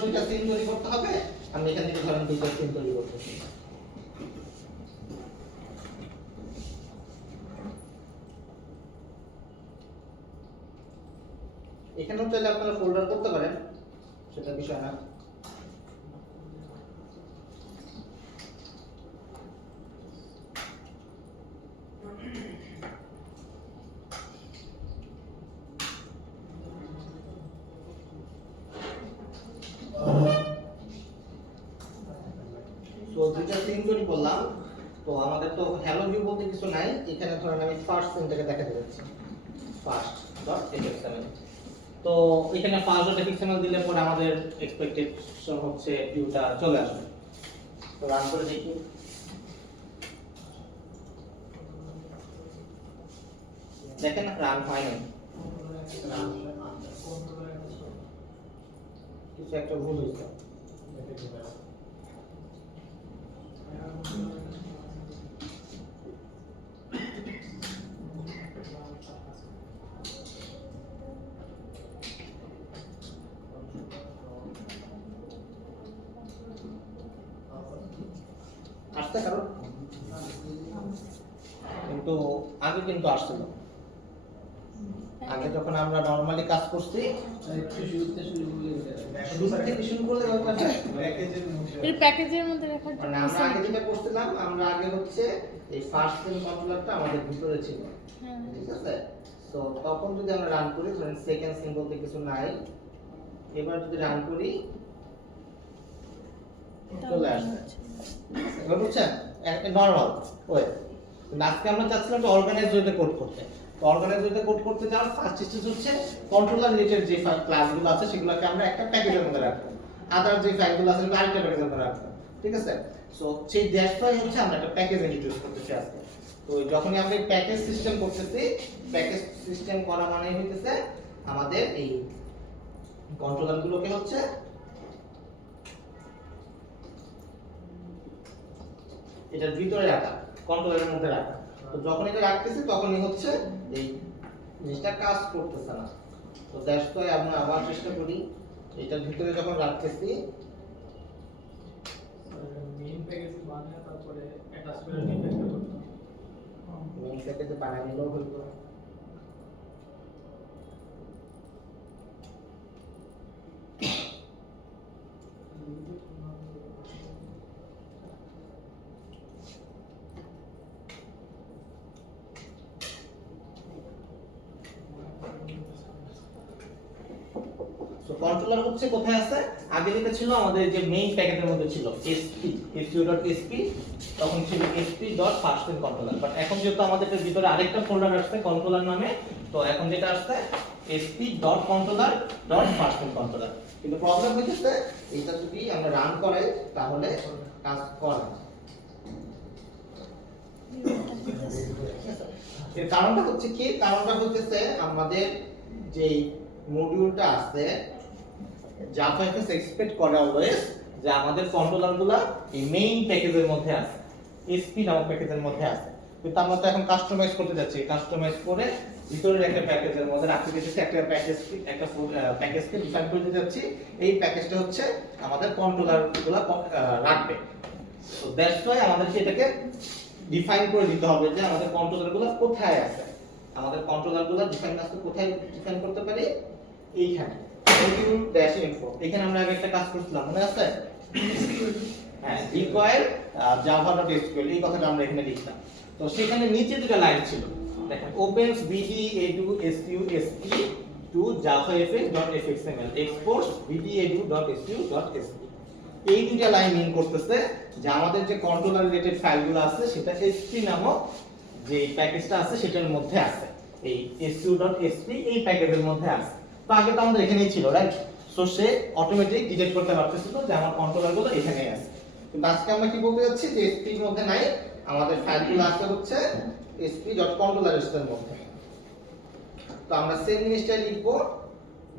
দুইটা সিন তৈরি করতে হবে। আমি এখান থেকে ধরেন দুইটা সিন তৈরি করতেছি। এখানেও চাইলে আপনারা ফোল্ডার করতে পারেন, সেটা বিষয় না। তো দুইটা সিন তৈরি করলাম। তো আমাদের তো হ্যালো ভিউ বলতে কিছু নাই। এখানে ধরেন আমি ফার্স্ট সিনটাকে দেখাতে যাচ্ছি, first.html। তো এখানে first.html দিলে পরে আমাদের এক্সপেক্টেশন হচ্ছে ভিউটা চলে আসবে। তো রান করে দেখি। দেখেন রান হয় না, কিছু একটা ভুল হয়েছে। আসতে কারণ কিন্তু আগে কিন্তু আসছিল। আগে যখন আমরা নরমালি কাজ করছি প্যাকেজের মধ্যে রাখার জন্য মানে আমরা আগে যেটা করছিলাম, আমরা আগে হচ্ছে এই ফার্স্ট সিন কন্ট্রোলারটা আমাদের ভিতরে ছিল, ঠিক আছে। তো তখন যদি আমরা রান করি, ধরেন সেকেন্ড সিন বলতে কিছু নাই, এবার যদি রান করি চলে আসছে। এবার বুঝছেন নরমাল ওয়ে। আজকে আমরা চাচ্ছিলাম একটা অর্গানাইজ ওয়েতে কোড করতে। তো অর্গানাইজ ওয়েতে কোড করতে যাওয়ার ফার্স্ট স্টেজ হচ্ছে কন্ট্রোলার রিলেটেড যে ক্লাসগুলো আছে সেগুলোকে আমরা একটা প্যাকেজের মধ্যে রাখবো, আদার যে ফাইলগুলো আছে সেগুলো আরেকটা প্যাকেজের মধ্যে রাখবো, ঠিক আছে। সো সেই দ্যাটসই হচ্ছে আমরা একটা প্যাকেজ ইন্ট্রোডিউস করতেছি আজকে। তো যখনই আমরা প্যাকেজ সিস্টেম করতেছি, প্যাকেজ সিস্টেম করা মানে হইতেছে আমাদের এই কন্ট্রোলারগুলোকে হচ্ছে এটার ভিতরে রাখা, কন্ট্রোলারের মধ্যে রাখা। তো যখন এটা রাখতেছি তখনই হচ্ছে এই জিনিসটা কাজ করতেছে না। তো দ্যাটস ওয়াই আমরা আবার চেষ্টা করি এটার ভিতরে যখন রাখতেছি মেইন প্যাকেজ বানায় তারপরে অ্যাটাচ করে মেইন প্যাকেজ করতে হবে। মেইন প্যাকেজে বানাই নিলেও হইতো। সো কন্ট্রোলার হচ্ছে কোথায় আছে? আগে যেটা ছিল আমাদের যে মেইন প্যাকেটের মধ্যে ছিল sp.sp, তখন ছিল sp.firstScene বাট এখন যেহেতু আমাদের এর ভিতরে আরেকটা ফোল্ডার আসছে কন্ট্রোলার নামে, তো এখন যেটা আসছে sp.controller.firstScene। কিন্তু প্রবলেম হচ্ছে এটা যদি আমরা রান করাই তাহলে কাজ করে না। এর কারণটা হচ্ছে কি? কারণটা হচ্ছে আমাদের যে মডিউলটা আছে জাভা এফএস এক্সপেক্ট করে অলওয়েজ যে আমাদের কন্ট্রোলারগুলো এই মেইন প্যাকেজের মধ্যে আছে, এসপি নামক প্যাকেজের মধ্যে আছে। কিন্তু আমরা তো এখন কাস্টমাইজ করতে যাচ্ছি, কাস্টমাইজ করে ভিতরের একটা প্যাকেজের মধ্যে রাখতে যাচ্ছি, একটা প্যাকেজকে ডিফাইন করতে যাচ্ছি। এই প্যাকেজটা হচ্ছে আমাদের কন্ট্রোলারগুলো রাখবে। সো দ্যাটস ওয়াই আমাদেরকে এটাকে ডিফাইন করে দিতে হবে যে আমাদের কন্ট্রোলারগুলো কোথায় আছে। আমাদের কন্ট্রোলারগুলো ডিফাইন করতে কোথায় ডিফাইন করতে পারি? এইখানে module dash info। এখানে আমরা আগে একটা কাজ করছিলাম, মনে আছে? হ্যাঁ, require java.sql এই কথাটা আমরা এখানে লিখলাম। তো সেখানে নিচে দুটো লাইন ছিল, দেখেন opens bd edu su sp to javafs.fxml exports bd edu.su.sp। এই দুটো লাইন মিন করতেছে যে আমাদের যে কন্ট্রোলার রিলেটেড ফাইলগুলো আছে সেটা sp নামক যে প্যাকেজটা আছে সেটার মধ্যে আছে, এই su.sp এই প্যাকেজের মধ্যে আছে। তো আগে তো আমাদের এখানেই ছিল, রাইট? সো সে অটোমেটিক ডিটেক্ট করতে পারতেছিল যে আমার কন্ট্রোলারগুলো এখানেই আছে। কিন্তু আজকে আমরা কি বলতে যাচ্ছি যে sp এর মধ্যে নাই, আমাদের ফাইলগুলো আছে হচ্ছে sp.controllers এর মধ্যে। তো আমরা সেম জিনিসটাই লিখব,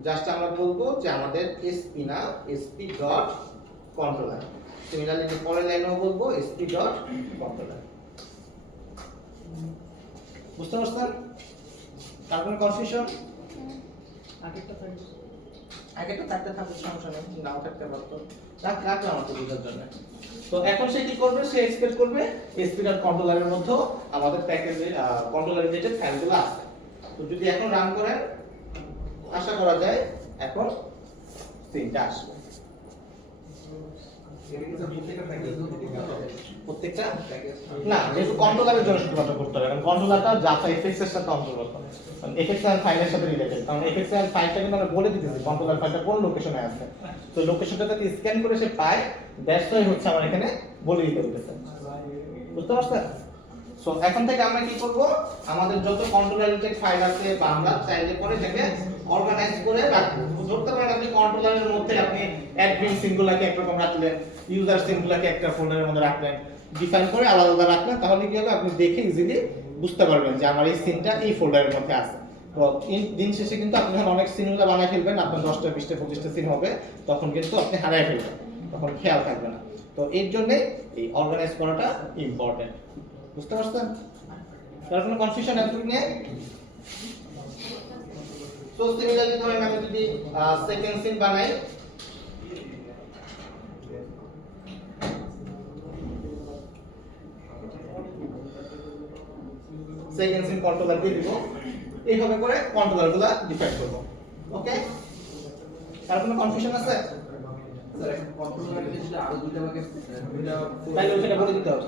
জাস্ট আমরা বলবো যে আমাদের sp না sp.controller। সিমিলারলি পরের লাইনেও বলবো sp.controller। বুঝতে পারছেন? তার কোনো কনফিউশন? আগেরটা থাকে আগেটা থাকতে থাকুক, সমস্যা নেই, নাও থাকতে পারতো, রাখলাম আমাকে বোঝার জন্য। তো এখন সে কি করবে, সে এক্সপেক্ট করবে স্পিড আর কন্ট্রোলারের মধ্যে আমাদের প্যাকেজে কন্ট্রোলার রিলেটেড ফাইলগুলো আছে। তো যদি এখন রান করেন, আশা করা যায় এখন সিনটা আসবে। প্রত্যেকটা না, যেহেতু কন্ট্রোলারের জন্য শুধুমাত্র করতে হবে, কারণ কন্ট্রোলারটা জাভা এফএক্স এর সাথে অন্তর্গত, কারণ এফএক্স আর ফাইলের সাথে রিলেটেড, কারণ এফএক্স আর ফাইলটা কিন্তু আমরা বলে দিতেছি কন্ট্রোলার ফাইলটা কোন লোকেশনে আছে, তো লোকেশনটা যদি স্ক্যান করে সে পায়, দ্যাটস ওয়াই হচ্ছে আমরা এখানে বলে দিতে হইতেছে। বুঝতে পারছেন? সো এখন থেকে আমরা কি করব, আমাদের যত কন্ট্রোলার রিলেটেড ফাইল আছে বা আমরা চাইলে পরে এটাকে অর্গানাইজ করে রাখবো। ধরতে পারেন আপনি কন্ট্রোলারের মধ্যে আপনি অ্যাডমিন সিনগুলোকে একরকম রাখলেন, ইউজার সিনগুলোকে একটা ফোল্ডারের মধ্যে রাখলেন, ডিফাইন করে আলাদা আলাদা রাখলেন, তাহলে কি হবে, আপনি দেখে ইজিলি বুঝতে পারবেন যে আমার এই সিনটা এই ফোল্ডারের মধ্যে আছে। তো দিন শেষে কিন্তু আপনি যখন অনেক সিনগুলো বানায় ফেলবেন, আপনার 10টা 20টা 25টা সিন হবে, তখন কিন্তু আপনি হারায় ফেলবেন, তখন খেয়াল থাকবে না। তো এর জন্য এই অর্গানাইজ করাটা ইম্পর্টেন্ট। বুঝতে পারছেন? তার কোনো কনফিউশন এতটুকু নিয়ে? সো সিমিলারলি ধরেন আমি যদি সেকেন্ড সিন বানাই, সেকেন্ড সিন কন্ট্রোলার দিয়ে দিব, এইভাবে করে কন্ট্রোলারগুলো ডিফাইন করব। ওকে, তার কোনো কনফিউশন আছে? স্যার কন্ট্রোলারের যদি আরো দুইটা ভাগে দুইটা তাহলে ওইটা বলে দিতে হবে।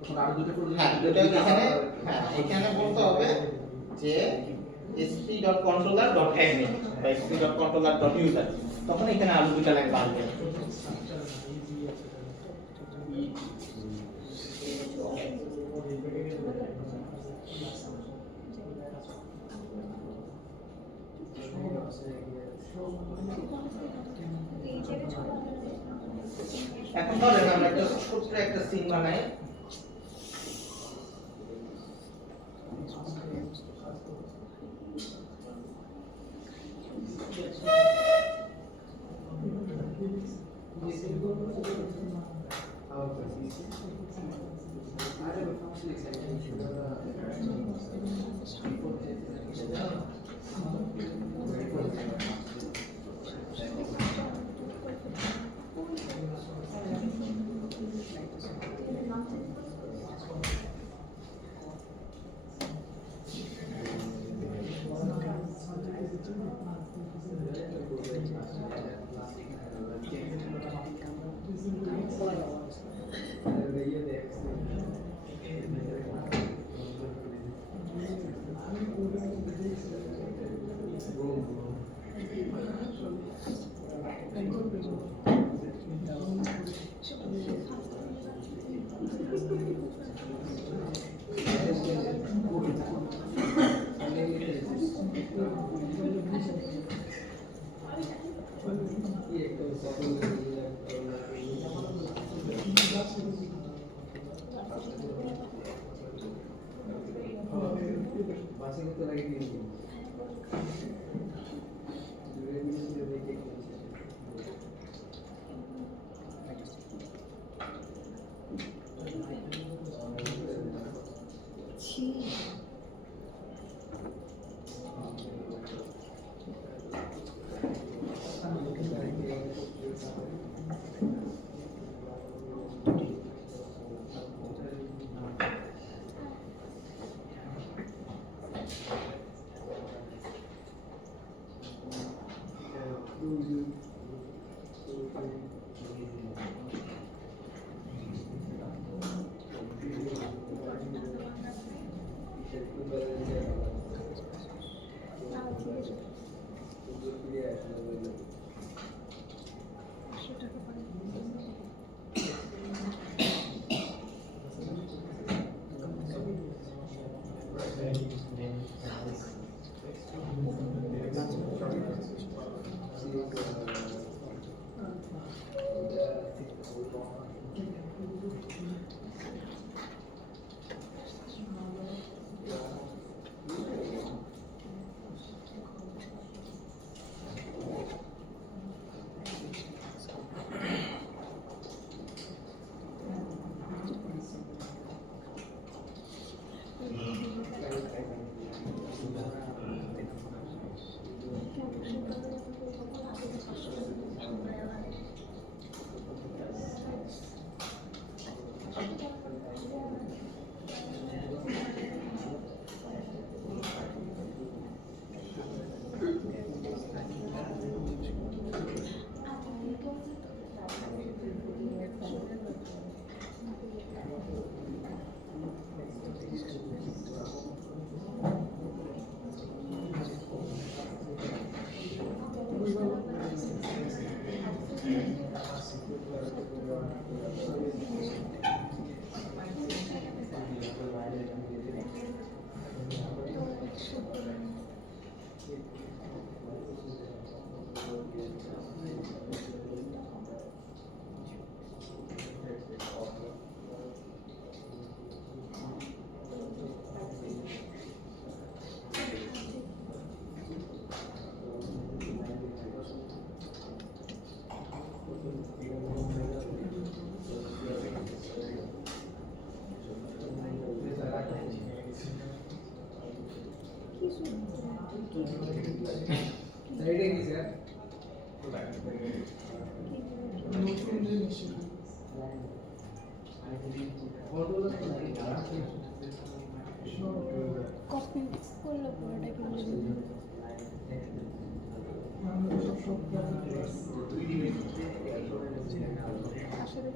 তখন আরো দুইটা করে হ্যাঁ, দুটো এখানে, হ্যাঁ এখানে বলতে হবে যে sp.controller.admin বা sp.controller.user, তখন এখানে আরো দুটো লাইন বাড়বে। এখন ধরেন আমরা একটা ছোট্ট একটা সিন বানাই, এইটা কি স্যার কপি করলে পুরোটা কি বলবো? আসলে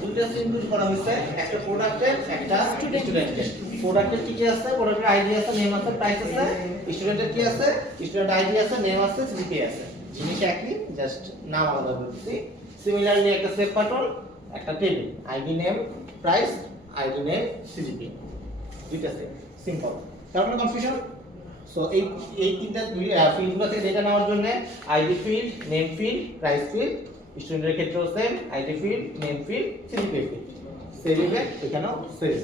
দুইটা সিম্বল করা হয়েছে, একটা প্রোডাক্টের একটা স্টুডেন্টের। প্রোডাক্টের কি কি আছে? প্রোডাক্টের আইডি আছে, নেম আছে, প্রাইস আছে। স্টুডেন্টের কি আছে? স্টুডেন্ট আইডি আছে, নেম আছে, সিজিপি আছে। জিনিস একই, জাস্ট নাম আলাদা করছি। সিমিলারলি একটা সেভ বাটন, একটা table, ID name, price, ID name, CGPA. দুইটা সেভ, সিম্পল। তার কোনো কনফিউশন? সো এই তিনটা ফিল্ডগুলো থেকে ডেটা নেওয়ার জন্য ID field, name field, price field, স্টুডেন্টের ক্ষেত্রেও same, ID field, name field, CGPA field. Save event এখানেও সেভ।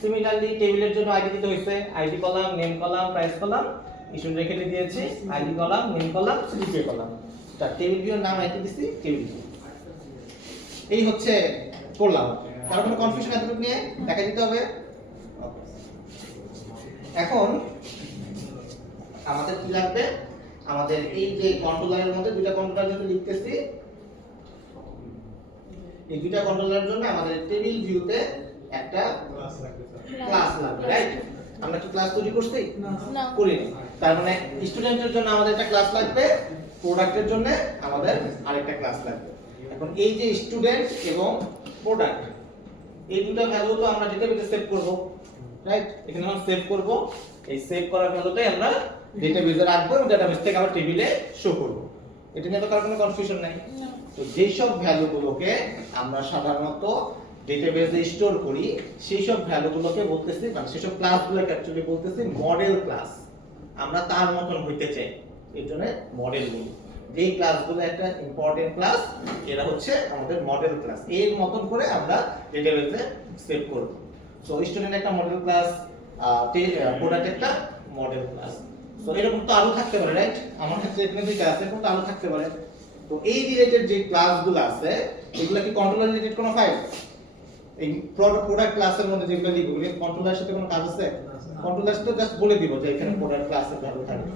সিমিলারলি টেবিলের জন্য আইডি দিতে হইছে, ID column, name column, price column, স্টুডেন্টের ক্ষেত্রে দিয়েছি ID column, name column, CGPA column. তার টেবিল ভিউর নাম আইডি দিছি, টেবিল ভিউ। এই হচ্ছে করলাম। কারণ কোনো কনফিউশন এতটুকু নিয়ে দেখা দিতে হবে। এখন আমাদের কি লাগবে? আমাদের এই যে কন্ট্রোলারের মধ্যে দুইটা কন্ট্রোলার যেটা লিখতেছি, এই দুইটা কন্ট্রোলারের জন্য আমাদের টেবিল ভিউতে একটা ক্লাস লাগবে, রাইট? আমরা কি ক্লাস তৈরি করছি? না। করিনি। তার মানে স্টুডেন্টের জন্য আমাদের একটা ক্লাস লাগবে, প্রোডাক্টের জন্য আমাদের আরেকটা ক্লাস লাগবে। এখন এই যে স্টুডেন্ট এবং প্রোডাক্ট, এই দুটো ভ্যালু তো আমরা ডেটাবেসে সেভ করব, রাইট? এখানে আমরা সেভ করব। এই সেভ করার ভ্যালুটাই আমরা ডেটাবেসে রাখবো এবং ডেটাবেস থেকে আবার টেবিলে শো করব। এটা নিয়ে তো কারো কোনো কনফিউশন নাই। তো যেই সব ভ্যালুগুলোকে আমরা সাধারণত ডেটাবেসে স্টোর করি, সেই সব ভ্যালুগুলোকে বলতেছি, মানে সেই সব ক্লাসগুলোকে অ্যাকচুয়ালি বলতেছি মডেল ক্লাস। আমরা তার মতন হইতে চাই, এর জন্য মডেল বলি। যেই ক্লাসগুলো একটা ইম্পর্টেন্ট ক্লাস, এরা হচ্ছে আমাদের মডেল ক্লাস। এর মতন করে আমরা ডেটাবেসে সেভ করব। সো স্টুডেন্ট একটা মডেল ক্লাস, প্রোডাক্ট একটা মডেল ক্লাস। সো এরকম তো আরো থাকতে পারে, রাইট? আমার ক্ষেত্রে এখানে দুইটা আছে, কিন্তু আরো থাকতে পারে। তো এই রিলেটেড যে ক্লাসগুলো আছে, এগুলো কি কন্ট্রোলার রিলেটেড কোনো ফাইল? এই প্রোডাক্ট ক্লাসের মধ্যে যেগুলো লিখব, এগুলো কন্ট্রোলারের সাথে কোনো কাজ আছে? কন্ট্রোলার তো জাস্ট বলে দিব যে এখানে প্রোডাক্ট ক্লাসের ভ্যালু থাকবে।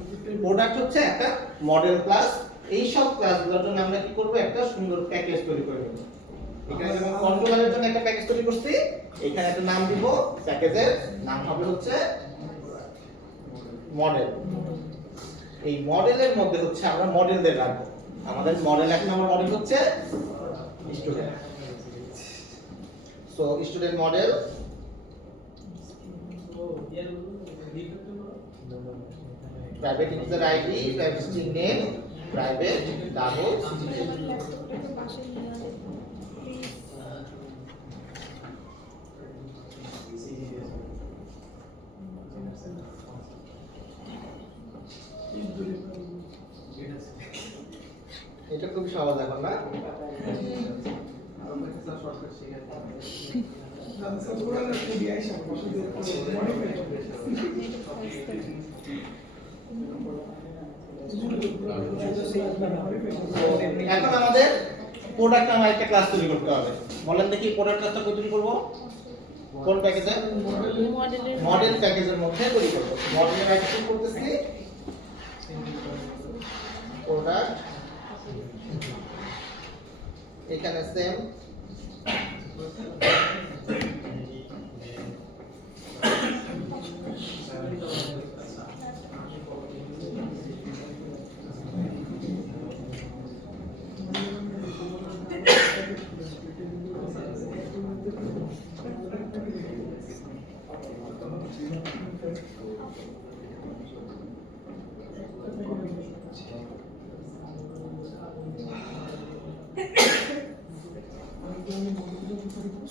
প্রোডাক্ট হচ্ছে একটা মডেল ক্লাস। এই সব ক্লাসগুলোর জন্য আমরা কি করব? একটা সুন্দর প্যাকেজ তৈরি করে নেব। এখানে যেমন কন্ট্রোলারের জন্য একটা প্যাকেজ তৈরি করছি, এখানে একটা নাম দিব, প্যাকেজের নাম হবে হচ্ছে মডেল। এই মডেলের মধ্যে হচ্ছে আমরা মডেলদের রাখবো। আমাদের মডেল, এক নম্বর মডেল হচ্ছে student. So student model, private user ID, private string name, private double এটা খুব সহজ এখন না? আরো একটা শর্টকাট শিখাতে এখন আমাদের প্রোডাক্ট নামে একটা ক্লাস তৈরি করতে হবে। বলেন দেখি প্রোডাক্ট ক্লাসটা কই তৈরি করব? কোন প্যাকেজে? মডেলের মডেল প্যাকেজের মধ্যে তৈরি করব। মডেলের আগে কি করতেছি? প্রোডাক্ট এখানে সেম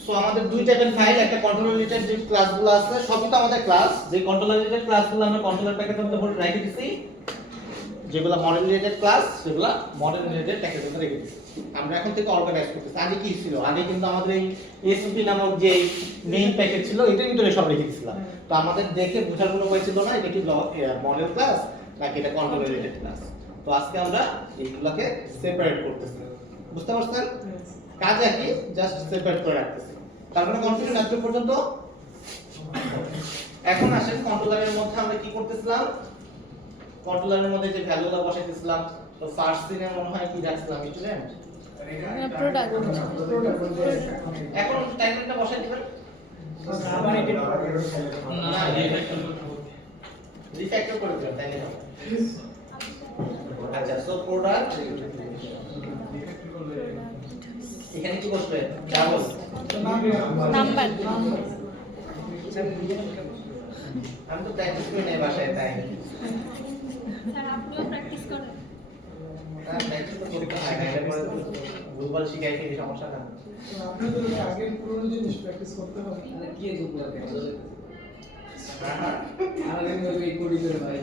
সো আমাদের দুই টাইপের ফাইল, একটা কন্ট্রোলার রিলেটেড যে ক্লাসগুলো আছে সবই তো আমাদের ক্লাস। যে কন্ট্রোলার রিলেটেড ক্লাসগুলো আমরা কন্ট্রোলার প্যাকেজের মধ্যে ভরে রেখে দিছি, যেগুলো মডেল রিলেটেড ক্লাস সেগুলো মডেল রিলেটেড প্যাকেজের মধ্যে রেখে দিছি। আমরা এখন থেকে অর্গানাইজ করতেছি। আগে কি ছিল? আগে কিন্তু আমাদের এই এসপি নামক যে মেইন প্যাকেজ ছিল এটার ভিতরে সব রেখে দিছিলাম। তো আমাদের দেখে বোঝার কোনো উপায় ছিল না এটা কি মডেল ক্লাস নাকি এটা কন্ট্রোলার রিলেটেড ক্লাস। তো আজকে আমরা এইগুলোকে সেপারেট করতেছি। বুঝতে পারছেন? কাজ একই, জাস্ট সেপারেট করে রাখতেছি। তারপরে কনফিউশন আসবে পর্যন্ত। এখন আসেন কন্ট্রোলারের মধ্যে আমরা কি করতেছিলাম? কন্ট্রোলারের মধ্যে যে ভ্যালুগুলো বসাইতেছিলাম, তো ফার্স্ট দিনে মনে হয় কি রাখছিলাম স্টুডেন্ট? প্রোডাক্ট এখন টাইটেলটা বসাই দিবেন। আবার এডিট না, রিফ্যাক্টর করে দিবেন তাই না? আচ্ছা, সো প্রোডাক্ট এখানে কি বসবে? ডাবল নাম্বার আমি তো প্র্যাকটিস করি নাই বাসায় তাই। স্যার আপনিও প্র্যাকটিস করেন? না, প্র্যাকটিস তো করতে হয় না, এরপরে ভুলভাল শিখাই কি সমস্যা না। আপনাদের আগের পুরনো জিনিস প্র্যাকটিস করতে হবে। মানে কি এত পুরো কেমন হ্যাঁ, আর আমি ওই কোডি করে ভাই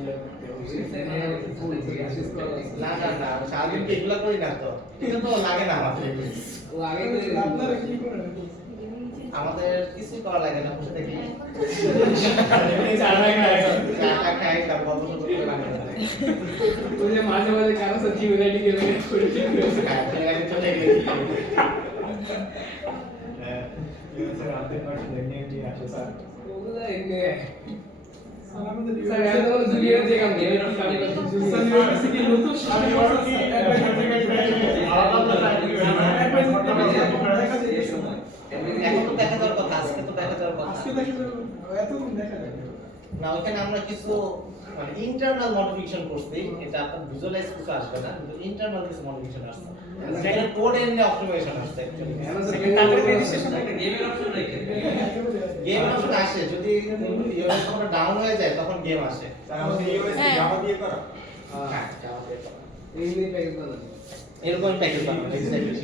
না না না, সারাদিন কি এগুলা করি না তো, এটা তো লাগে না আমাদের। ও আগে আপনারা কি করেন? আমাদের কিছুই করা লাগে না, বসে দেখি চাটা খাই তার গল্প করতে লাগে না। ওই যে মাঝে মাঝে কারো সাথে জিওলাইটি গেলে করে ঠিক হয়েছে হ্যাঁ, আমি চলে গেছি। ওগুলা এনে আর আমাদের স্যার আমি তো জুনিয়র যে কাম গেলে নতুন শাড়ি এখন তো দেখা যাওয়ার কথা, আজকে তো দেখা যাওয়ার কথা। আজকে দেখা যাবে এতক্ষণ দেখা যাবে না, ওখানে আমরা কিছু মানে ইন্টারনাল মডিফিকেশন করছি, এটা আপনার ভিজুয়ালাইজ কিছু আসবে না, কিন্তু ইন্টারনাল কিছু মডিফিকেশন আসছে। যেটা কোড এন্ডে অপটিমাইজেশন আসছে অ্যাকচুয়ালি। তারপরে রেজিস্ট্রেশন একটা গেমের অপশন রেখে গেম অপশন আসে, যদি ইউএস সার্ভার ডাউন হয়ে যায় তখন গেম আসে। হ্যাঁ। জাভা দিয়ে করা। হ্যাঁ, জাভা দিয়ে করা। এই নিয়ে প্যাকেজ বানানো এরকম প্যাকেজ বানানো এক্স্যাক্টলি।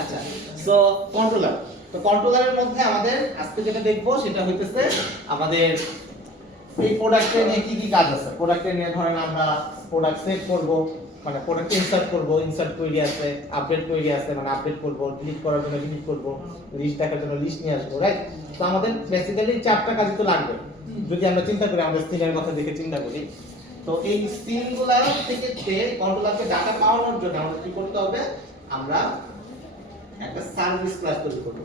আচ্ছা, সো কন্ট্রোলার। তো কন্ট্রোলারের মধ্যে আমাদের আজকে যেটা দেখবো সেটা হইতেছে আমাদের এই প্রোডাক্টে নিয়ে কি কি কাজ আছে। প্রোডাক্টে নিয়ে ধরেন আমরা প্রোডাক্ট সেভ করব, মানে প্রোডাক্ট ইনসার্ট করব, ইনসার্ট কোয়েরি আছে, আপডেট কোয়েরি আছে, মানে আপডেট করব, ডিলিট করার জন্য ডিলিট করব, লিস্ট দেখার জন্য লিস্ট নিয়ে আসবো, রাইট? তো আমাদের বেসিক্যালি চারটা কাজ তো লাগবে। যদি আমরা চিন্তা করি, আমাদের সিনের কথা দেখে চিন্তা করি, তো এই সিনগুলা থেকে কন্ট্রোলারকে ডাটা পাওয়ানোর জন্য আমাদের কি করতে হবে? আমরা একটা সার্ভিস ক্লাস তৈরি করব।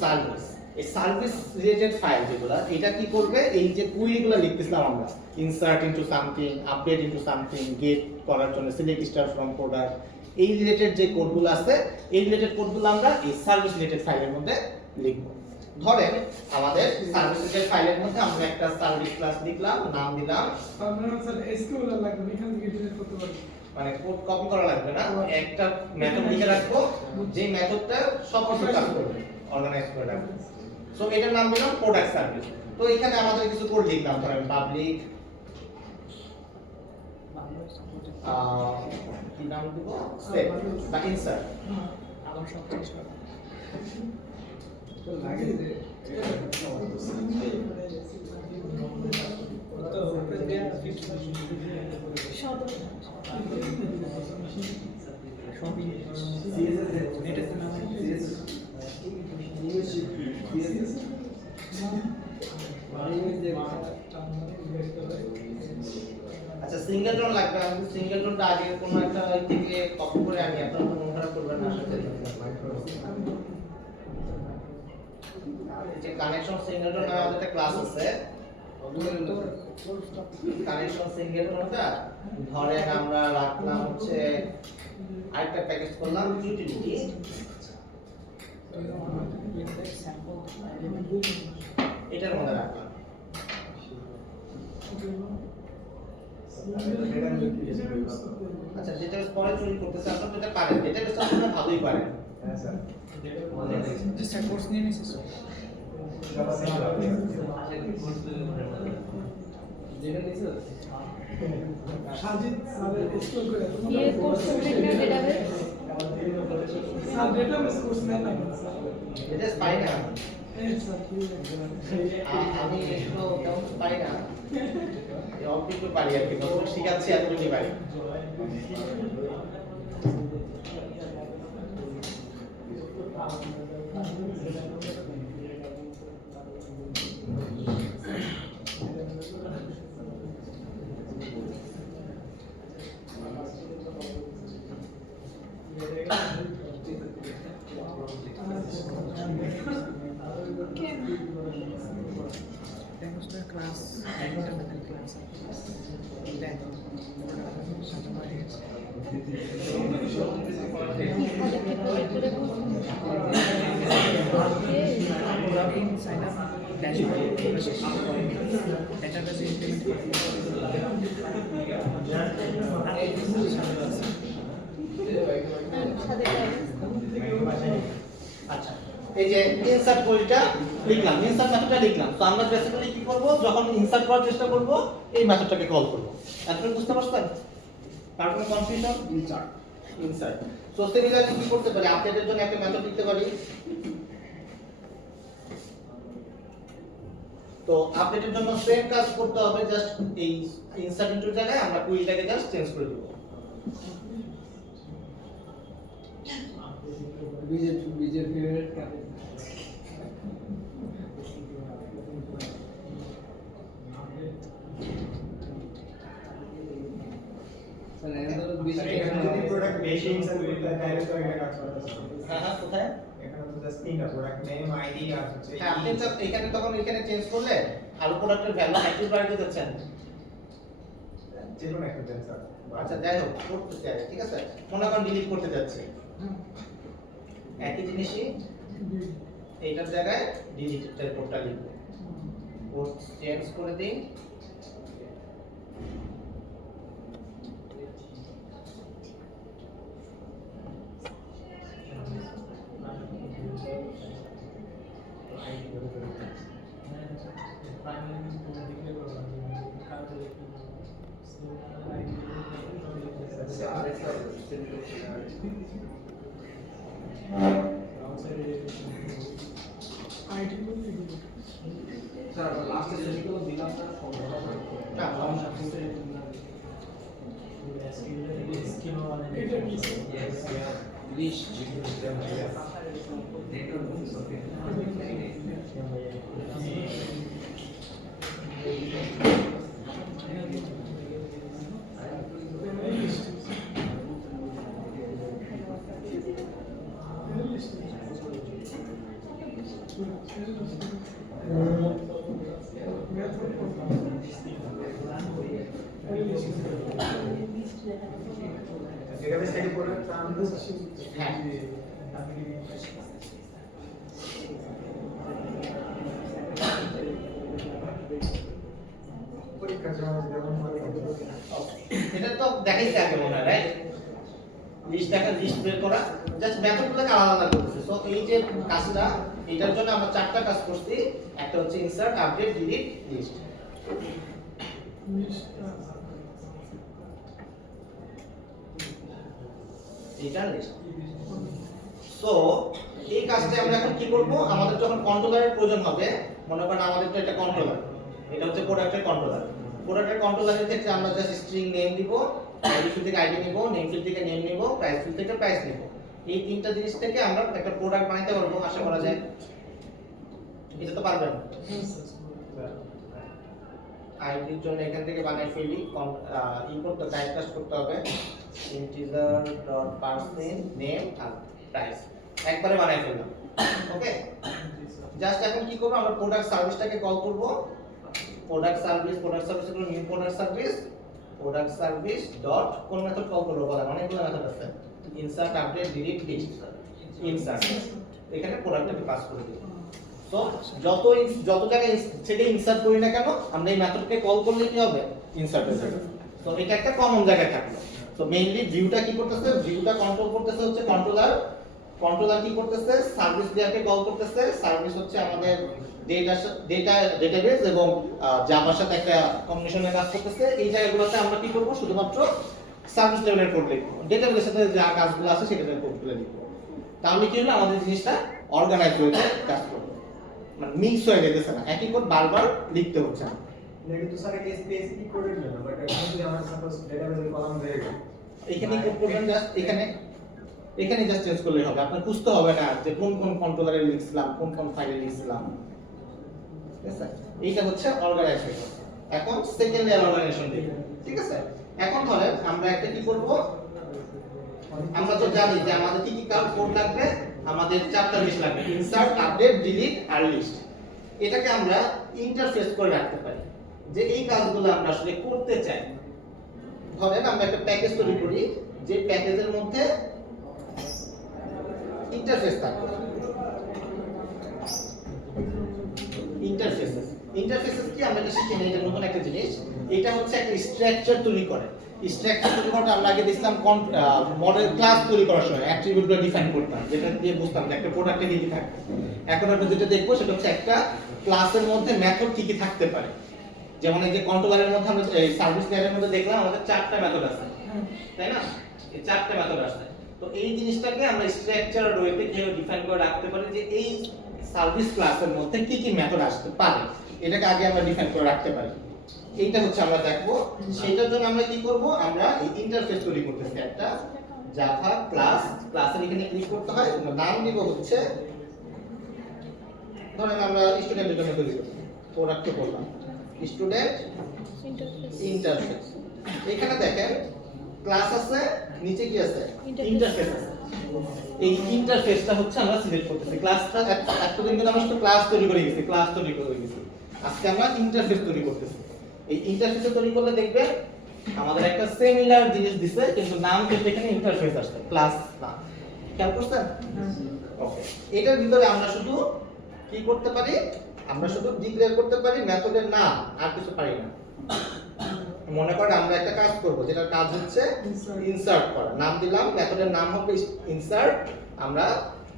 সার্ভিস, এই সার্ভিস রিলেটেড ফাইল যেগুলো, এটা কি করবে? এই যে কুইরিগুলো লিখতেছিলাম আমরা, insert into something, update into something, get করার জন্য সিলেক্ট স্টার ফ্রম প্রোডাক্ট, এই রিলেটেড যে কোডগুলো আছে, এই রিলেটেড কোডগুলো আমরা এই সার্ভিস রিলেটেড ফাইলের মধ্যে লিখব। ধরেন আমাদের সার্ভিস রিলেটেড ফাইলের মধ্যে আমরা একটা সার্ভিস ক্লাস লিখলাম, নাম দিলাম, আমরা স্যার এসকিউএল লাগবে, এখান থেকে ডিলিট করতে পারবো। মানে কোড কপি করা লাগবে না, একটা মেথড লিখে রাখবো, যে মেথডটা সব কিছু কাজ করবে, অর্গানাইজ করে রাখবো। সো এটার নাম দিলাম প্রোডাক্ট সার্ভিস। তো এখানে আমাদের কিছু কোড লিখলাম, ধরেন পাবলিক কি নাম দিব, সেভ বা ইনসার্ট। আবার সব কাজ করা তো লাগে যে আচ্ছা সিঙ্গেলটন লাগবে, আমি সিঙ্গেলটনটা আগে কোনো একটা থেকে কপি করে আনি, আপনারা মন খারাপ করবেন না সাথে। যে কানেকশন সিঙ্গেলটন নামে আমাদের একটা ক্লাস আছে, কানেকশন সিঙ্গেলটনটা ধরেন আমরা রাখলাম হচ্ছে আরেকটা প্যাকেজ করলাম ইউটিলিটি, এটার মধ্যে রাখলাম। আচ্ছা যেটা পরে চুরি করতেছে আপনারা যেটা পারেন, এটা বেশ আপনারা ভালোই পারেন। হ্যাঁ sir Just a course name is Sajid স্যারের স্কুল করে ये कोर्स कंप्लीट कर डेटाबेस স্যার ডেটাবেস কোর্স নেন না এটা পাই না, স্যার আমি একটু তেমন পারি না, অল্প একটু পারি আর কি, নতুন শিখাচ্ছি এতটুকুই পারি। class class sign up dashboard database আচ্ছা এই যে ইনসার্ট কোয়েরিটা লিখলাম, ইনসার্ট মেথডটা লিখলাম, তো আমরা বেসিক্যালি কি করব, যখন ইনসার্ট করার চেষ্টা করব এই মেথডটাকে কল করব। এতটুকু বুঝতে পারছেন? কার কোনো কনফিউশন? ইনসার্ট। সো সিমিলারলি কি করতে পারি, আপডেটের জন্য একটা মেথড লিখতে পারি। তো আপডেটের জন্য সেম কাজ করতে হবে, জাস্ট এই ইনসার্ট ইনটু জায়গায় আমরা কুইরিটাকে জাস্ট চেঞ্জ করে দেব। বিজের ফেভারিট কাজ স্যার এন্ড বিজের যদি প্রোডাক্ট বেশি ইনসার্ট করতে হয় তাহলে তো এটা কাজ করতে হবে। হ্যাঁ হ্যাঁ কোথায়? এখানে তো জাস্ট তিনটা প্রোডাক্ট নেম আইডি আর হচ্ছে হ্যাঁ আপনি তো এখানে তখন এখানে চেঞ্জ করলে আলো প্রোডাক্টের ভ্যালু অ্যাক্টিভ বাড়িয়ে দিচ্ছেন। যে কোনো একটা দেন স্যার। আচ্ছা যাই হোক করতে চাই, ঠিক আছে, মনে করেন ডিলিট করতে যাচ্ছে, একই জিনিসই এইটার জায়গায় ডিলিটের কোডটা লিখব, কোড চেঞ্জ করে দিই। স্যার লাস্টে যেগুলো দিলাম স্যার ডেটাবেস থেকে প্রোডাক্ট আনতে হ্যাঁ পরীক্ষার জন্য যেমন এটা তো দেখাইছে আগে মনে হয়, রাইট? লিস্ট বের করা, জাস্ট মেথডগুলোকে আলাদা আলাদা করতেছে। সো এই যে কাজটা, এটার জন্য আমরা চারটা কাজ করছি, একটা হচ্ছে ইনসার্ট, আপডেট, ডিলিট, লিস্ট। এটা লিস্ট। সো এই কাজটা আমরা এখন কি করব, আমাদের যখন কন্ট্রোলারের প্রয়োজন হবে, মনে করেন আমাদের তো এটা কন্ট্রোলার, এটা হচ্ছে প্রোডাক্টের কন্ট্রোলার। প্রোডাক্টের কন্ট্রোলারের ক্ষেত্রে আমরা জাস্ট স্ট্রিং নেম দিব, আইডি ফিল্ড থেকে আইডি নিব, নেম ফিল্ড থেকে নেম নিব, প্রাইস ফিল্ড থেকে প্রাইস নিব। এই তিনটা জিনিস থেকে আমরা একটা প্রোডাক্ট বানাইতে পারবো, আশা করা যায়। এটা তো পারবেন। আইডির জন্য এখান থেকে বানিয়ে ফেলি ই করতে টাইপকাস্ট করতে হবে ইন্টিজার ডট পার্সেন্ট নেম আর প্রাইস একবারে বানিয়ে ফেললাম ওকে জাস্ট এখন কি করব আমরা প্রোডাক্ট সার্ভিসটাকে কল করব প্রোডাক্ট সার্ভিস হলো নিউ প্রোডাক্ট সার্ভিস ডট কোন মেথড কল করব বলেন অনেকগুলো মেথড আছে insert update delete list insert এখানে প্রোডাক্টটাকে পাস করে দিই তো যত জায়গায় থেকে ইনসার্ট করি না কেন আমরা এই মেথডকে কল করলে কি হবে ইনসার্ট হয়ে যাবে তো এটা একটা কমন জায়গায় থাকলো তো মেইনলি ভিউটা কি করতেছে ভিউটা কন্ট্রোল করতেছে হচ্ছে কন্ট্রোলার কি করতেছে সার্ভিস লেয়ারকে কল করতেছে সার্ভিস হচ্ছে আমাদের ডেটাবেস এবং জাভার সাথে একটা কম্বিনেশনের কাজ করতেছে এই জায়গাগুলোতে আমরা কি করব শুধুমাত্র সার্ভিস লেভেলের কোড লিখব ডেটাবেসের সাথে যা কাজগুলো আছে সেটার কোডগুলো লিখব তাহলে কি হলো আমাদের জিনিসটা অর্গানাইজ হয়ে কাজ করবে মানে মিক্স হয়ে যেতেছে না একই কোড বারবার লিখতে হচ্ছে না लेकिन तो सारे केस स्पेसिफिक कोडेड है ना बट अभी हमारे सपोज डेटाबेस में कॉलम रहेगा এখানে কোড করবেন জাস্ট এখানে জাস্ট চেঞ্জ করলেই হবে আপনার বুঝতে হবে না যে কোন কন্ট্রোলারে লিখছিলাম কোন ফাইলে লিখছিলাম ঠিক আছে এইটা হচ্ছে অর্গানাইজ হয়ে গেছে এখন সেকেন্ড লেয়ার অর্গানাইজেশন দিই ঠিক আছে এখন ধরেন আমরা একটা কি করব আমরা তো জানি যে আমাদের কি কোড লাগবে আমাদের চারটা জিনিস লাগবে ইনসার্ট আপডেট ডিলিট আর লিস্ট এটাকে আমরা ইন্টারফেস করে রাখতে পারি যে এই কাজগুলো আমরা আসলে করতে চাই ধরেন আমরা একটা প্যাকেজ তৈরি করি যে প্যাকেজের মধ্যে ইন্টারফেস থাকবে ইন্টারফেসেস কি আমরা এটা শিখে নিই এটা নতুন একটা জিনিস এটা হচ্ছে একটা স্ট্রাকচার তৈরি করে স্ট্রাকচার তৈরি করতে আমরা আগে দেখলাম মডেল ক্লাস তৈরি করার সময় অ্যাট্রিবিউটগুলো ডিফাইন করতাম যেটা দিয়ে বুঝতাম যে একটা প্রোডাক্টে কি কি থাকে এখন আমরা যেটা দেখবো সেটা হচ্ছে একটা ক্লাসের মধ্যে মেথড কি কি থাকতে পারে যেমন এই যে কন্ট্রোলারের মধ্যে আমরা এই সার্ভিস লেয়ারের মধ্যে দেখলাম আমাদের চারটা মেথড আছে তাই না এই চারটা মেথড আছে তো এই জিনিসটাকে আমরা স্ট্রাকচার ওয়েতে কিভাবে ডিফাইন করে রাখতে পারি যে এই সার্ভিস ক্লাসের মধ্যে কি কি মেথড আসতে পারে এটাকে আগে আমরা ডিফাইন করে রাখতে পারি এইটা হচ্ছে আমরা দেখবো সেটার জন্য আমরা কি করব আমরা এই ইন্টারফেস তৈরি করতেছি একটা জাভা ক্লাসের এখানে ক্লিক করতে হয় নাম দিব হচ্ছে ধরেন আমরা স্টুডেন্টের জন্য তৈরি করব প্রোডাক্ট করলাম স্টুডেন্ট ইন্টারফেস এখানে দেখেন ক্লাস আছে নিচে কি আছে ইন্টারফেস আছে এই ইন্টারফেসটা হচ্ছে আমরা সিলেক্ট করতেছি ক্লাসটা এতদিন কিন্তু আমরা শুধু ক্লাস তৈরি করে গেছি আজকে আমরা ইন্টারফেস তৈরি করতেছি এই ইন্টারফেস তৈরি করলে দেখবেন আমাদের একটা সিমিলার জিনিস দিছে কিন্তু নাম কিন্তু এখানে ইন্টারফেস আসছে ক্লাস না খেয়াল করছেন ওকে এটার ভিতরে আমরা শুধু কি করতে পারি আমরা শুধু ডিক্লেয়ার করতে পারি মেথডের নাম আর কিছু পারি না মনে করেন আমরা একটা কাজ করব যেটার কাজ হচ্ছে ইনসার্ট করা নাম দিলাম মেথডের নাম হবে ইনসার্ট আমরা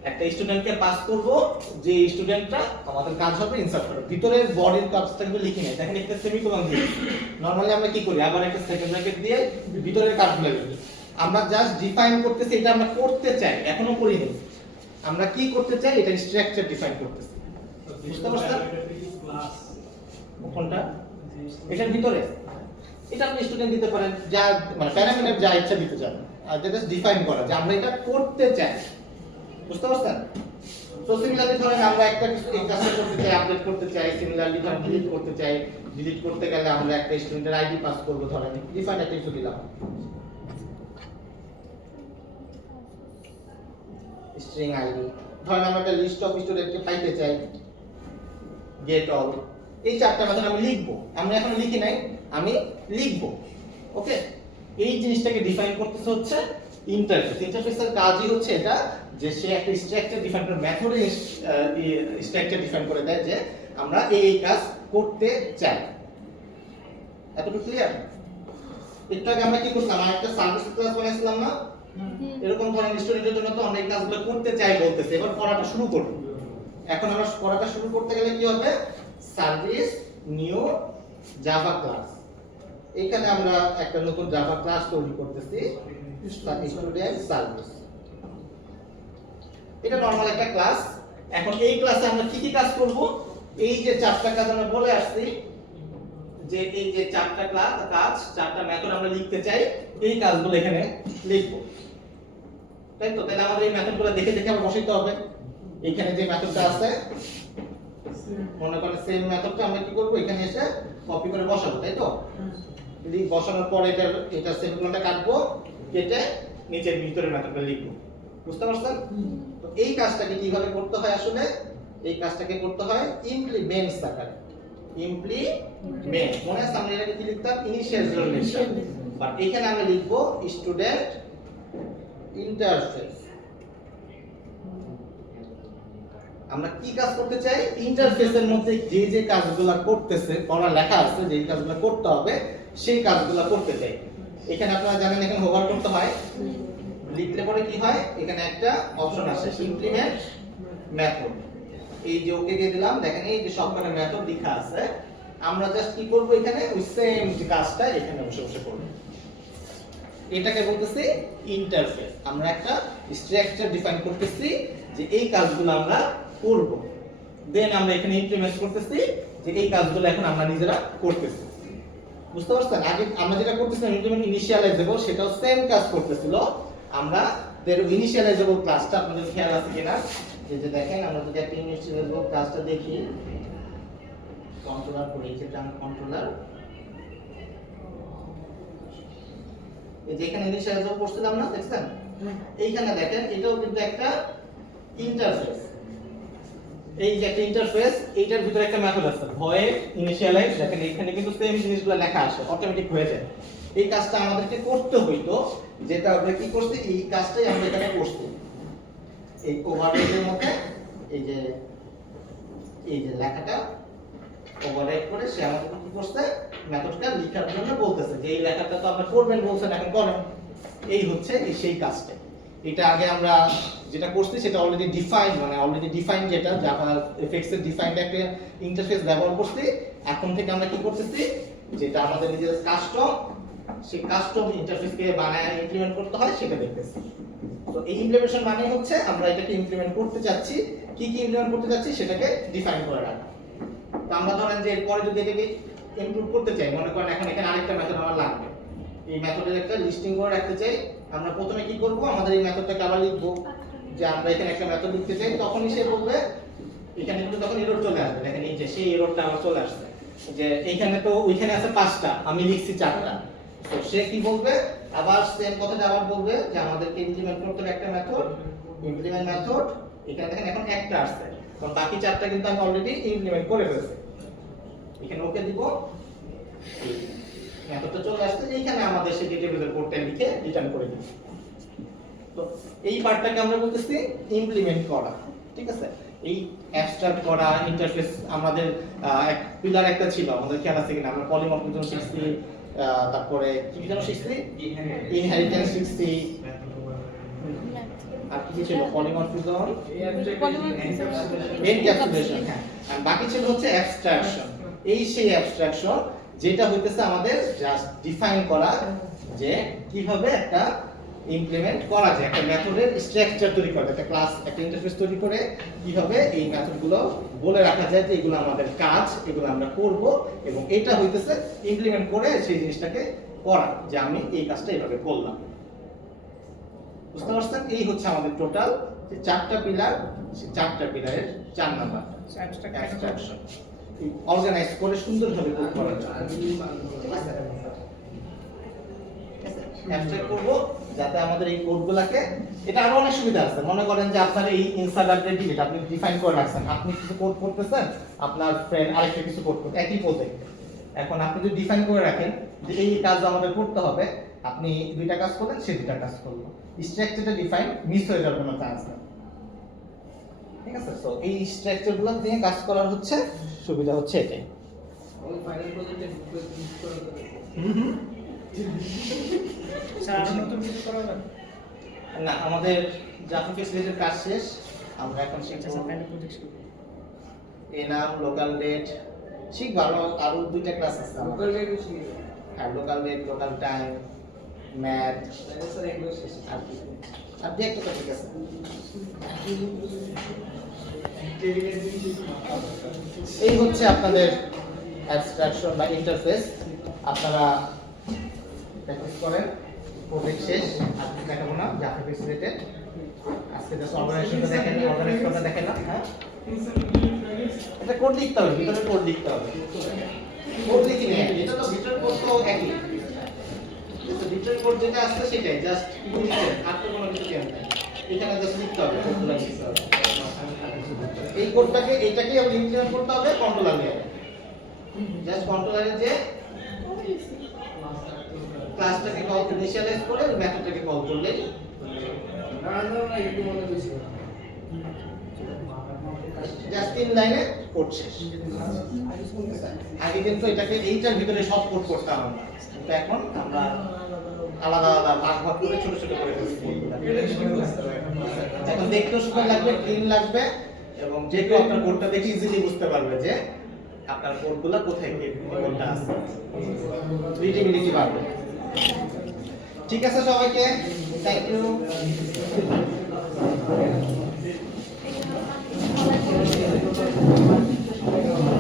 একটা স্টুডেন্টকে পাস করব যে স্টুডেন্টটা আমাদের কাজ হবে ইনসার্ট করা ভিতরের বডির কাজটা কিন্তু লিখি নাই দেখেন একটা সেমিকোলন দিয়ে নরমালি আমরা কি করি আবার একটা সেকেন্ড ব্র্যাকেট দিয়ে ভিতরের কাজগুলো লিখি আমরা জাস্ট ডিফাইন করতেছি এটা আমরা করতে চাই এখনো করিনি আমরা কি করতে চাই এটা স্ট্রাকচার ডিফাইন করতেছি বুঝতে পারছেন কোনটা এটার ভিতরে এটা আপনি স্টুডেন্ট দিতে পারেন যা মানে প্যারামিটার যা ইচ্ছা দিতে চান আর যেটা ডিফাইন করা যে আমরা এটা করতে চাই বুঝতে পারছেন সো সিমিলারলি ধরেন আমরা একটা কিছু এই কাজটা করতে চাই আপডেট করতে চাই সিমিলারলি ধরেন ডিলিট করতে চাই ডিলিট করতে গেলে আমরা একটা স্টুডেন্টের আইডি পাস করব ধরেন ডিফাইন একটা কিছু দিলাম স্ট্রিং আইডি ধরেন আমরা একটা লিস্ট অফ স্টুডেন্টকে পাইতে চাই গেট অল এই চারটা মেথড আমি লিখব আমরা এখন লিখি নাই আমি লিখব ওকে এই জিনিসটাকে ডিফাইন করতেছে হচ্ছে ইন্টারফেসের কাজই হচ্ছে এটা যে সে একটা স্ট্রাকচার ডিফাইন করে মেথডে স্ট্রাকচার ডিফাইন করে দেয় যে আমরা এই কাজ করতে চাই এতটুকু ক্লিয়ার একটু আগে আমরা কি করলাম একটা সার্ভিস ক্লাস বানাইছিলাম না এরকম ধরনের স্টুডেন্টের জন্য তো আমরা এই কাজগুলো করতে চাই বলতেছি এবার পড়াটা শুরু করব এখন আমরা পড়াটা শুরু করতে গেলে কি হবে সার্ভিস নিউ জাভা ক্লাস এখানে আমরা একটা নতুন জাভা ক্লাস তৈরি করতেছি স্টুডেন্ট সার্ভিস এটা নরমাল একটা ক্লাস এখন এই ক্লাসে আমরা কি কি কাজ করব এই যে চারটা কাজ আমরা বলে আসছি যে এই যে চারটা কাজ চারটা মেথড আমরা লিখতে চাই এই কাজগুলো এখানে লিখব তাই তো তাহলে আমাদের এই মেথডগুলো দেখে দেখে আমরা বসাইতে হবে এখানে যে মেথডটা আছে মনে করেন সেম মেথডটা আমরা কি করব এখানে এসে কপি করে বসাবো, তাই তো? যদি বসানোর পরে এটা সেমিকোলনটা কাটবো, কেটে নিচের ভিতরে মেথডটা লিখবো। বুঝতে পারছেন? তো এই কাজটাকে কিভাবে করতে হয় আসলে? এই কাজটাকে করতে হয় ইমপ্লিমেন্টস আকারে। ইমপ্লিমেন্ট মনে আছে আমরা এটাকে কি লিখতাম? Initial relation. বাট এখানে আমরা লিখবো স্টুডেন্ট ইন্টারফেস। আমরা কি কাজ করতে চাই? ইন্টারফেসের মধ্যে যে যে কাজগুলো করতেছে, পড়া লেখা আছে, যে কাজগুলো করতে হবে সেই কাজগুলো করতে চাই। এখানে আপনারা জানেন এখানে হোভার করতে হয়, লিখলে পরে কি হয়? এখানে একটা অপশন আসে ইমপ্লিমেন্ট মেথড। এই যে ওকে দিয়ে দিলাম, দেখেন এই যে সবকটা মেথড লেখা আছে। আমরা জাস্ট কি করব? এখানে ওই সেম যে কাজটা এখানে বসে বসে করব। এটাকে বলতেছি ইন্টারফেস। আমরা একটা স্ট্রাকচার ডিফাইন করতেছি যে এই কাজগুলো আমরা করব। দেন আমরা এখানে ইমপ্লিমেন্ট করতেছি যে এই কাজগুলো এখন আমরা নিজেরা করতেছি। বুঝতে পারছেন? আগে আমরা যেটা করতেছিলাম ইমপ্লিমেন্ট ইনিশিয়ালাইজেবল, সেটাও সেম কাজ করতেছিল। আমরা ইনিশিয়ালাইজেবল ক্লাসটা আপনাদের খেয়াল আছে কিনা? যে দেখেন আমরা যদি একটা ইনিশিয়ালাইজেবল ক্লাসটা দেখি, কন্ট্রোলার করে এটা আমরা কন্ট্রোলার, এই যে এখানে ইনিশিয়ালাইজেবল করছিলাম না, দেখছেন? এইখানে দেখেন এটাও কিন্তু একটা ইন্টারফেস। এই যে একটা ইন্টারফেস, এইটার ভিতরে একটা মেথড আছে ভয়েড ইনিশিয়ালাইজ। দেখেন এখানে কিন্তু সেম জিনিসগুলো লেখা আছে, অটোমেটিক হয়ে যায়। এই কাজটা আমাদেরকে করতে হইতো, যেটা আমরা কি করছি? এই কাজটাই আমরা এখানে করছি। এই ওভাররাইডের মধ্যে এই যে লেখাটা ওভাররাইড করে সে আমাদেরকে কি করছে? মেথডটা লেখার জন্য বলতেছে যে এই লেখাটা তো আমরা করবেন বলছেন, এখন করেন। এই হচ্ছে সেই কাজটা। এটা আগে আমরা যেটা করছি সেটা অলরেডি ডিফাইন্ড, মানে অলরেডি ডিফাইন্ড, যেটা জাভা এফএক্স এর ডিফাইন্ড একটা ইন্টারফেস ব্যবহার করছি। এখন থেকে আমরা কি করতেছি? যেটা আমাদের নিজের কাস্টম, সেই কাস্টম ইন্টারফেসকে বানায় ইমপ্লিমেন্ট করতে হয় সেটা দেখতেছি। তো এই ইমপ্লিমেন্টেশন মানে হচ্ছে আমরা এটাকে ইমপ্লিমেন্ট করতে যাচ্ছি, কি কি ইমপ্লিমেন্ট করতে যাচ্ছি সেটাকে ডিফাইন করে রাখা। তো আমরা ধরেন যে এরপরে যদি এটাকে ইমপ্রুভ করতে চাই, মনে করেন এখন এখানে আরেকটা মেথড আমার লাগবে, এই মেথডের একটা লিস্টিং করে রাখতে চাই। আমরা প্রথমে কি করব? আমাদের এই মেথডটাকে আবার লিখবো যে আমরা এখানে একটা মেথড লিখতে চাই। তখনই সে বলবে, এখানে কিন্তু তখন এরর চলে আসবে। দেখেন এই যে সেই এররটা আবার চলে আসছে যে এইখানে তো ওইখানে আছে 5টা, আমি লিখছি 4টা। তো সে কি বলবে? আবার সেম কথাটা আবার বলবে যে আমাদেরকে ইমপ্লিমেন্ট করতে হবে একটা মেথড, ইমপ্লিমেন্ট মেথড। এখানে দেখেন এখন একটা আসছে, কারণ বাকি 4টা কিন্তু আমি অলরেডি ইমপ্লিমেন্ট করে ফেলেছি। এখানে ওকে দিব, মেথডটা চলে আসছে। এইখানে আমাদের সেই ডেটাবেসের কোডটা লিখে রিটার্ন করে দিব। তো এই পার্টটাকে আমরা বলতেছি ইমপ্লিমেন্ট করা। ঠিক আছে? এই অ্যাবস্ট্রাক্ট করা ইন্টারফেস আমাদের এক পিলার একটা ছিল, আমাদের খেয়াল আছে কিনা? আমরা পলিমরফিজম শিখছি, তারপরে কি যেন শিখছি? ইনহেরিটেন্স শিখছি, আর কি ছিল? Polymorphism, encapsulation. হ্যাঁ, আর বাকি ছিল হচ্ছে অ্যাবস্ট্রাকশন। এই সেই অ্যাবস্ট্রাকশন যেটা হইতেছে আমাদের জাস্ট ডিফাইন করা যে কিভাবে একটা ইমপ্লিমেন্ট করা যায়, একটা মেথডের স্ট্রাকচার তৈরি করা, একটা ক্লাস, একটা ইন্টারফেস তৈরি করে কিভাবে এই মেথডগুলো বলে রাখা যায় যে এগুলো আমাদের কাজ, এগুলো আমরা করব, এবং এটা হইতেছে ইমপ্লিমেন্ট করে সেই জিনিসটাকে করা, যে আমি এই কাজটা এইভাবে করলাম। বুঝতে পারছেন? এই হচ্ছে আমাদের টোটাল যে 4টা পিলার, সেই 4টা পিলারের 4 নাম্বার অ্যাবস্ট্রাকশন অর্গানাইজ করে সুন্দরভাবে কোড করা যায়। অ্যাবস্ট্রাক্ট করব যাতে আমাদের এই কোডগুলোকে, এটা আরো অনেক সুবিধা আছে। মনে করেন যে আপনার এই ইনসার্ট আপডেট ডিলিট আপনি ডিফাইন করে রাখছেন, আপনি কিছু কোড করতেছেন, আপনার ফ্রেন্ড আরেকটা কিছু কোড করতে, একই প্রজেক্ট। এখন আপনি যদি ডিফাইন করে রাখেন যে এই কাজ আমাদের করতে হবে, আপনি দুইটা কাজ করলেন, সে দুইটা কাজ করলো, স্ট্রাকচারটা ডিফাইন, মিস হয়ে যাওয়ার কোনো চান্স নেই। ঠিক আছে? সো এই স্ট্রাকচারগুলো দিয়ে কাজ করার হচ্ছে সুবিধা হচ্ছে এটাই। ওই ফাইনাল প্রজেক্টে ইউজ করা যাবে। স্যার আর নতুন কিছু করা হবে? না, আমাদের জাভা ফেসিলিটির কাজ শেষ। আমরা এখন শিখব ফাইনাল প্রজেক্ট শিখব। এনাম, লোকাল ডেট শিখব। আরো 2টা ক্লাস আছে। লোকাল ডেট শিখে যাবে। আর local date, local time, math, তাহলে স্যার এগুলো শেষ। আর কি আর কি একটা টপিক আছে। এই হচ্ছে আপনাদের অ্যাবস্ট্রাকশন বা ইন্টারফেস। আপনারা প্র্যাকটিস করেন, প্রজেক্ট শেষ। আজকে দেখাবো না জাভা ফেসিলিটেড, আজকে জাস্ট অর্গানাইজেশনটা দেখেন, অর্গানাইজ করাটা দেখেন না। হ্যাঁ, এটা কোড লিখতে হবে, ভিতরে কোড লিখতে হবে। কোড লিখি না, এটা তো রিটার্ন কোড তো একই। তো রিটার্ন কোড যেটা আসছে সেটাই জাস্ট লিখেন, আর তো কোনো কিছু দেন নাই। এখানে জাস্ট লিখতে হবে, কোডগুলো লিখতে হবে। এই কোডটাকে এইটাকে আমরা ইমপ্লিমেন্ট করতে হবে কন্ট্রোলার নিয়ে। জাস্ট কন্ট্রোলারে যে ক্লাসটাকে কল ইনিশিয়ালাইজ করে মেথডটাকে কল করলেই না না না একটু মনে হইছে জাস্ট 3 লাইনে কোড শেষ। আগে কিন্তু এটাকে এইটার ভিতরে সব কোড করতাম আমরা, কিন্তু এখন আমরা আলাদা আলাদা ভাগ ভাগ করে ছোট ছোট করে ফেলছি। এখন দেখতেও সুন্দর লাগবে, ক্লিন লাগবে, এবং যে কেউ আপনার কোডটা দেখে ইজিলি বুঝতে পারবে যে আপনার কোডগুলো কোথায় কি কোডটা আছে, রিডিবিলিটি বাড়বে। ঠিক আছে সবাইকে, থ্যাংক ইউ।